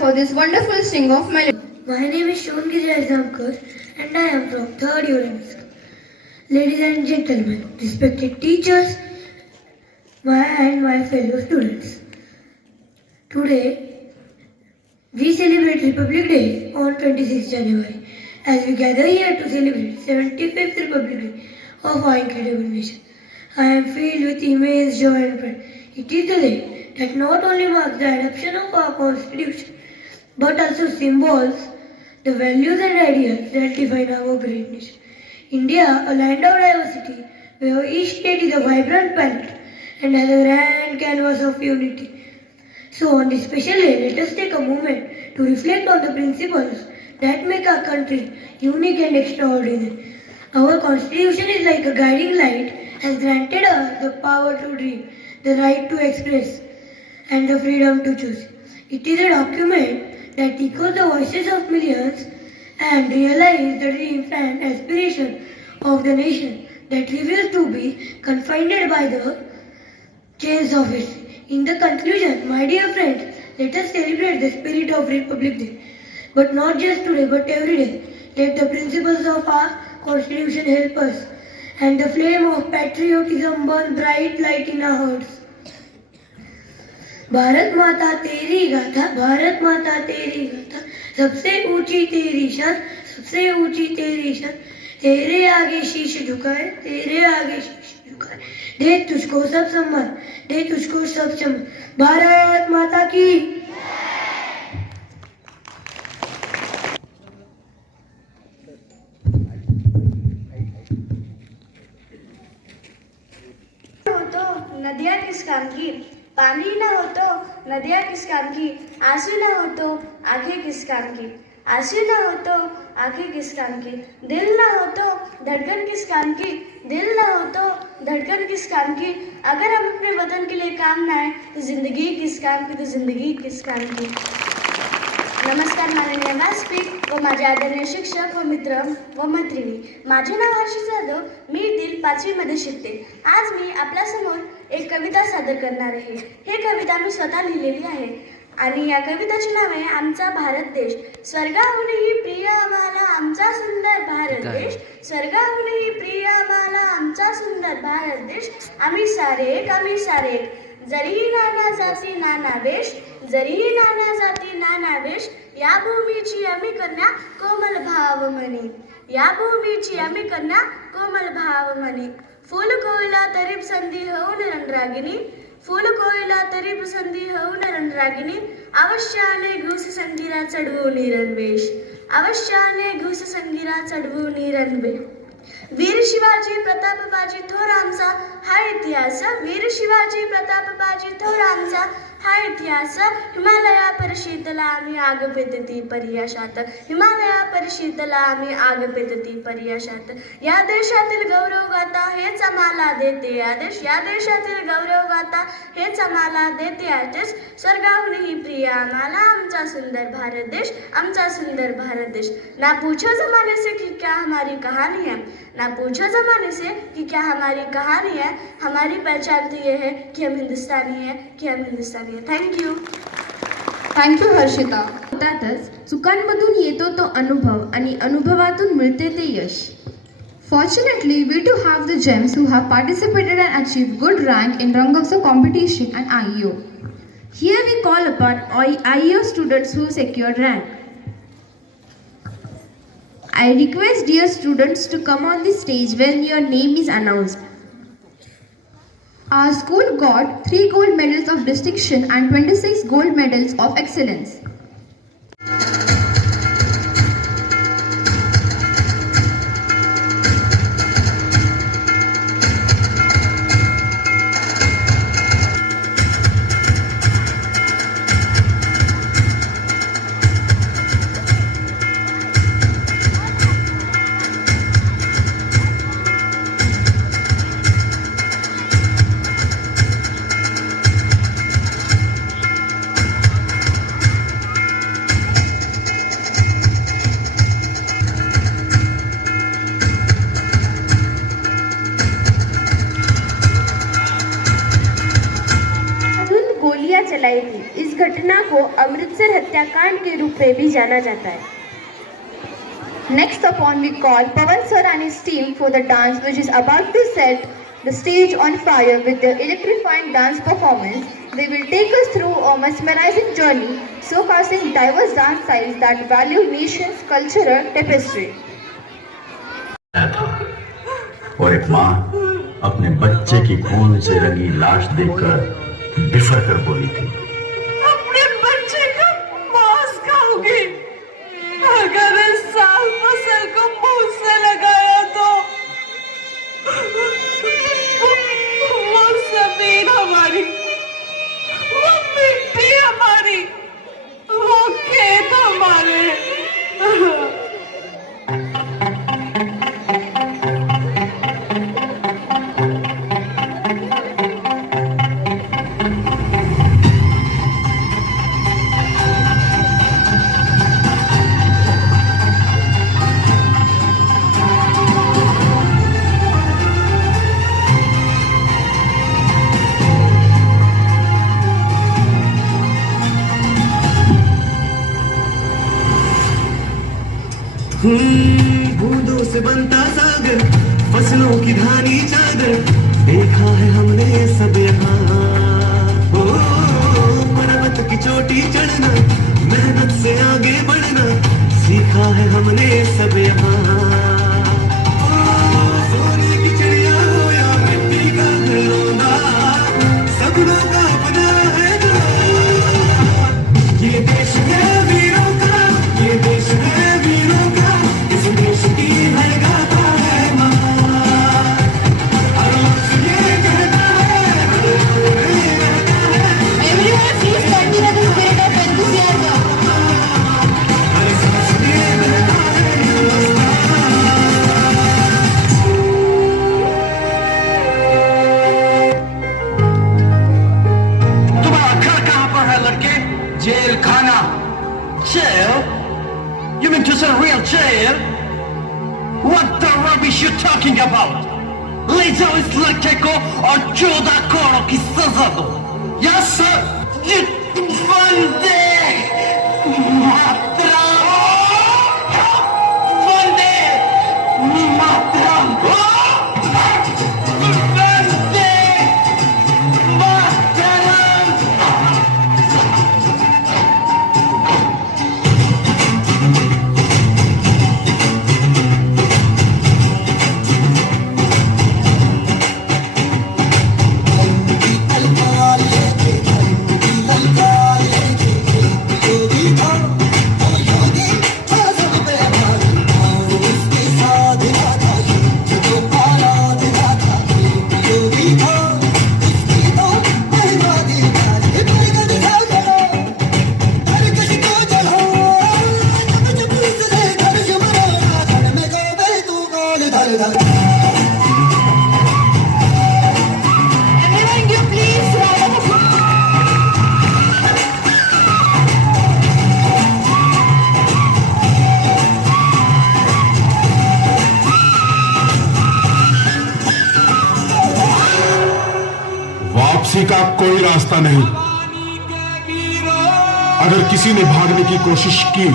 for this wonderful sing of melody. My name is Shongiri Azamkar and I am from 3rd Unit School. Ladies and gentlemen, respected teachers, my fellow students. Today, we celebrate Republic Day on 26th January as we gather here to celebrate 75th Republic Day of our incredible nation. I am filled with immense joy and pride. It is the day that not only marks the adoption of our Constitution, but also symbols the values and ideals that define our great nation. India, a land of diversity, where each state is a vibrant palette and has a grand canvas of unity. So on this special day, let us take a moment to reflect on the principles that make our country unique and extraordinary. Our Constitution is like a guiding light, has granted us the power to dream, the right to express, and the freedom to choose. It is a document that echoes the voices of millions and realizes the dreams and aspirations of the nation that refuse to be confined by the chains of it. In the conclusion, my dear friends, let us celebrate the spirit of Republic Day. But not just today, but every day. Let the principles of our Constitution help us, and the flame of patriotism burn bright light in our hearts. Bharat माता तेरी गाथा, भारत माता तेरी गाथा, सबसे ऊंची तेरी शान, सबसे ऊंची तेरी शान, तेरे आगे शीश झुकाए, तेरे आगे शीश झुकाए, दे तुझको सब सम्मान, दे तुझको सब सम्मान, भारत माता की। नदियाँ किस काम की, पानी न हो तो नदियाँ किस काम की, आंसू न हो तो आंखें किस काम की, आंसू न हो तो आंखें किस काम की, दिल न हो तो धड़कन किस काम की, दिल न हो तो धड़कन किस काम की, अगर हम अपने वतन के लिए काम ना आए तो जिंदगी किस काम की, तो जिंदगी किस काम की। नमस्कार माननीय व्यासपीठ व माझे आदरणीय शिक्षक व मित्र व मैत्रिणी, माझे नाव हर्षित जाधव, मी येथील 5वी मध्ये शिकते। आज मी आपल्यासमोर एक कविता सादर करणार आहे। ही कविता मी स्वतः लिहिलेली आहे आणि या कवितेचे नाव आहे आमचा भारत देश। स्वर्गाहूनही प्रिय आम्हाला आमचा सुंदर भारत देश, स्वर्गाहूनही प्रिय आम्हाला आमचा सुंदर भारत देश, आम्ही सारे एक, आम्ही सारे एक, जरीही नाना जाती नाना वेश, जरीही नाना जाती नाना वेश, या भूमीची आम्ही कन्या कोमल भाव म्हणी, या भूमीची आम्ही कन्या कोमल भाव म्हणी, फूल कोयला तरी पसंती होऊन रणरागिनी, फूल कोयला तरी पसंती होऊन रणरागिनी, अवश्याने घुस संगीरा चढवून रणवेश, अवश्याने घुस संगीरा चढवून रणवेश, वीर शिवाजी प्रतापबाजी थोर आमचा हा इतिहास, वीर शिवाजी प्रतापबाजी थोर आमचा हा इतिहास, हिमालया परिशीतला आम्ही आग पेटती पर्याशात, हिमालया परिशीतला आम्ही आग पेटती पर्याशात, या देशातील गौरव गाथा हेच आम्हाला देते आदेश, या देशातील गौरव गाथा हेच आम्हाला देते आदेश, स्वर्गाहूनही प्रिय आम्हाला आमचा सुंदर भारत देश, आमचा सुंदर भारत देश, ना पूछो जमाने से कि क्या हमारी कहानी है, ना पूछो जमाने से कि क्या हमारी कहानी है, हमारी पहचान तो ये है कि हम हिंदुस्तानी हैं, कि हम हिंदुस्तानी हैं। Thank you. Thank you, Harshita. होतातच, चुकांमधून येतो तो अनुभव आणि अनुभवातून मिळते ते यश. Fortunately, we too have the gems who have participated and achieved good rank in Rangotsav competition and IEO. Here we call upon IEO students who secured rank. I request dear students to come on the stage when your name is announced. Our school got 3 gold medals of distinction and 26 gold medals of excellence. गोलियां चलाई थी. इस घटना को अमृतसर हत्याकांड के रूप में भी जाना जाता है. Next upon we call Pawan sir and his team for the dance which is about to set the stage on fire with their electrifying dance performance. They will take us through a mesmerizing journey, showcasing diverse dance styles that value nation's cultural tapestry. और एक माँ अपने बच्चे की खून से रंगी लाश देखकर बिफर कर बोली थी, अपने बच्चे का मांस खाओगी? अगर इस साल फसल को मुंह से लगाया तो वो जमीन हमारी, वो मिट्टी हमारी, वो खेत हमारे. बूंदों से बनता सागर, फसलों की धानी चादर, देखा है हमने सब यहाँ. ओ, पर्वत की चोटी चढ़ना, मेहनत से आगे बढ़ना, सीखा है हमने सब यहाँ. सोने की चिड़िया हो या मिट्टी का खिलौना, सपनों का अपना है जो. ये देश है वीरों का, ये देश है वीरों का, इस देश की है गाथा है माँ. हर लफ्ज़ ये कहता है, हर बोल ये कहता है. Everyone please continue the spirit of enthusiasm. हर सांस ये कहता है तुम्हारा घर कहाँ पर है लड़के? जेल खाना. Jail? You mean to say real jail? What the rubbish you talking about? ले जाओ इस लड़के को और 14 करोड़ की सजा दो. Yes sir. ये बंदे मातरम, बंदे मातरम, बंदे मातरम. Everyone give please round of applause. वापसी का कोई रास्ता नहीं. जवानी के वीरों, अगर किसी ने भागने की कोशिश की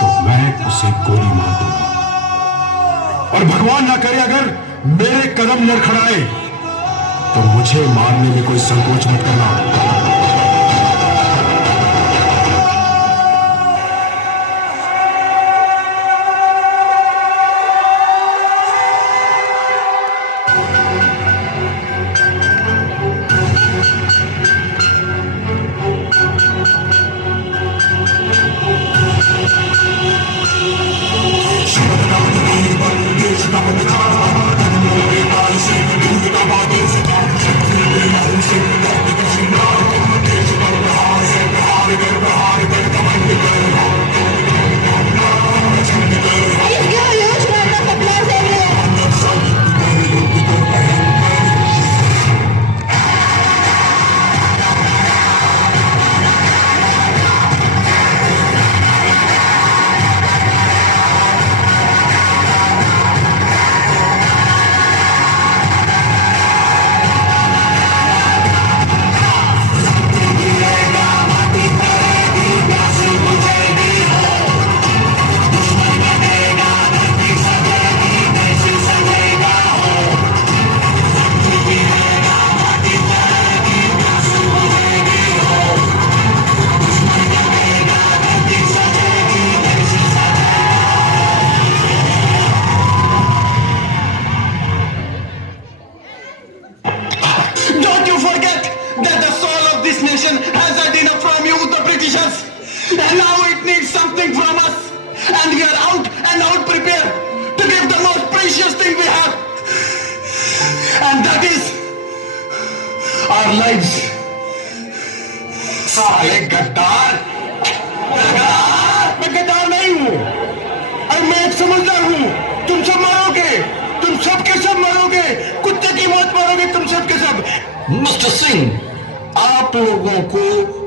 तो मैं उसे गोली मार दूंगा। और भगवान ना करे अगर मेरे कदम लड़खड़ाए तो मुझे मारने में कोई संकोच मत करना। And now it needs something from us. And we are out and out prepared to give the most precious thing we have. And that is our lives. साले गद्दार! मैं गद्दार नहीं हूँ। और मैं एक समझदार हूँ। तुम सब मरोगे। तुम सब के सब मरोगे। कुत्ते की मौत मरोगे तुम सब के सब। मिस्टर सिंह, आप लोगों को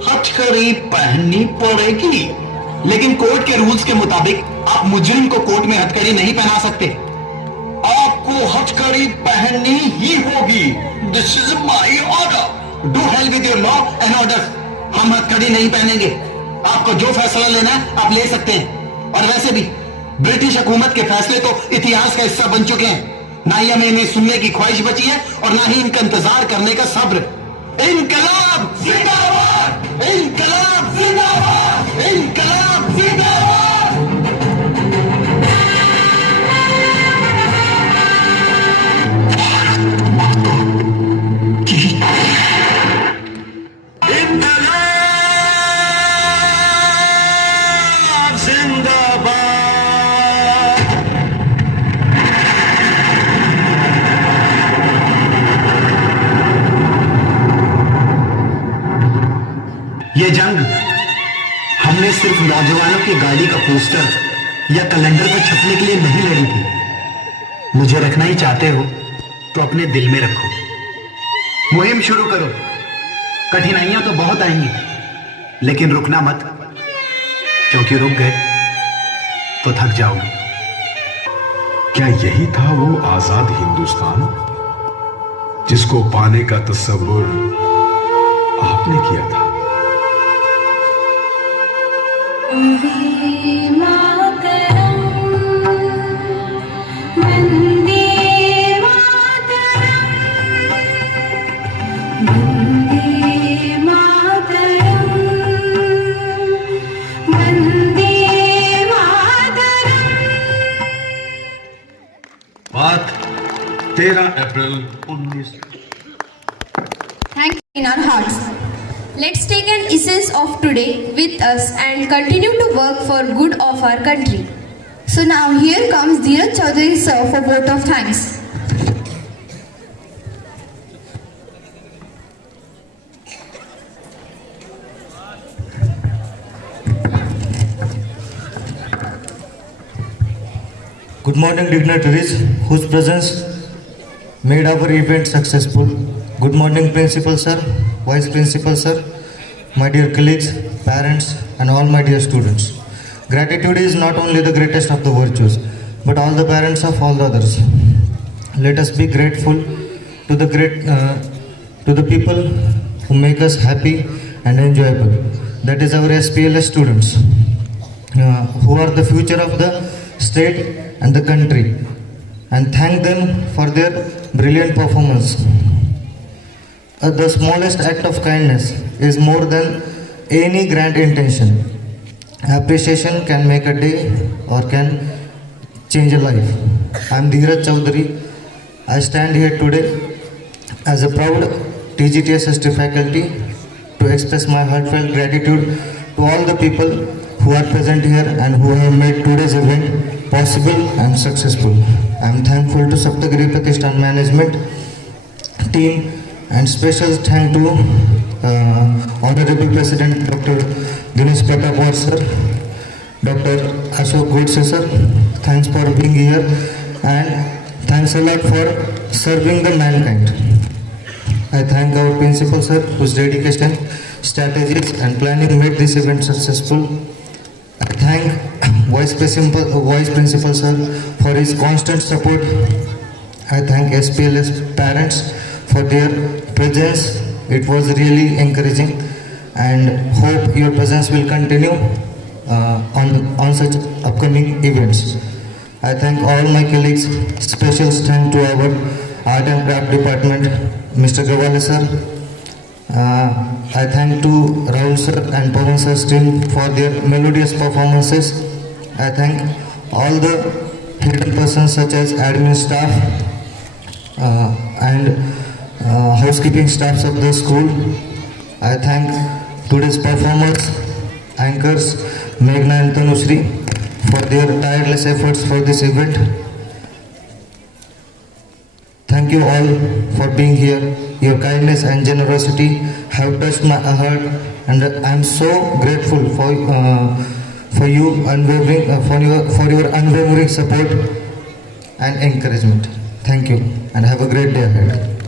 हथकड़ी पहननी पड़ेगी, लेकिन कोर्ट के रूल्स के मुताबिक आप मुजरिम को कोर्ट में हथकड़ी नहीं पहना सकते। आपको हथकड़ी पहननी ही होगी। This is my order. Do hell with your law and order. हम हथकड़ी नहीं पहनेंगे। आपको जो फैसला लेना है आप ले सकते हैं। और वैसे भी ब्रिटिश हुकूमत के फैसले तो इतिहास का हिस्सा बन चुके हैं। ना ही हमें इन्हें सुनने की ख्वाहिश बची है और ना ही इनका इंतजार करने का सब्र। इनकलाब जिंदाबाद! इनकलाब जिंदाबाद! इनकलाब जिंदाबाद! ये जंग हमने सिर्फ नौजवानों की गाड़ी का पोस्टर या कैलेंडर पर छपने के लिए नहीं लड़ी थी। मुझे रखना ही चाहते हो तो अपने दिल में रखो। मुहिम शुरू करो। कठिनाइयां तो बहुत आएंगी, लेकिन रुकना मत, क्योंकि रुक गए तो थक जाओगे। क्या यही था वो आजाद हिंदुस्तान जिसको पाने का तस्वुर आपने किया था? वंदे मातरम, वंदे मातरम, वंदे मातरम, वंदे मातरम। बात 13 अप्रैल 19। Thank you in our hearts. Let's take an essence of today with us and continue to work for good of our country. So now here comes Dheeraj Chaudhary sir for vote of thanks. Good morning, dignitaries whose presence made our event successful. Good morning, Principal Sir, Vice Principal Sir, my dear colleagues, parents and all my dear students. Gratitude is not only the greatest of the virtues, but all the parents of all the others. Let us be grateful to the people who make us happy and enjoyable. that is our SPLS students, who are the future of the state and the country, and thank them for their brilliant performance. The smallest act of kindness is more than any grand intention. Appreciation can make a day or can change a life. I am Dheeraj Chaudhary. I stand here today as a proud TGTSST faculty to express my heartfelt gratitude to all the people who are present here and who have made today's event possible and successful. I am thankful to Saptagiri Pratishthan management team and special thank to Honorable President Dr. Dinesh Pratapwar sir, Dr. Ashok Godse sir. Thanks for being here and thanks a lot for serving the mankind. I thank our principal sir whose dedication, strategies and planning made this event successful. I thank Vice Principal sir for his constant support. I thank SPLS parents for their presence. It was really encouraging and hope your presence will continue on such upcoming events. I thank all my colleagues. Special thanks to our Art and Craft Department, Mr. Gawale sir. I thank to Rahul sir and Pawan sir's team for their melodious performances. I thank all the hidden persons such as admin staff and housekeeping staffs of the school. I thank today's performers, anchors Meghna and Tanushri for their tireless efforts for this event. Thank you all for being here. Your kindness and generosity have touched my heart, and I am so grateful for you unwavering for your unwavering support and encouragement. Thank you, and have a great day ahead.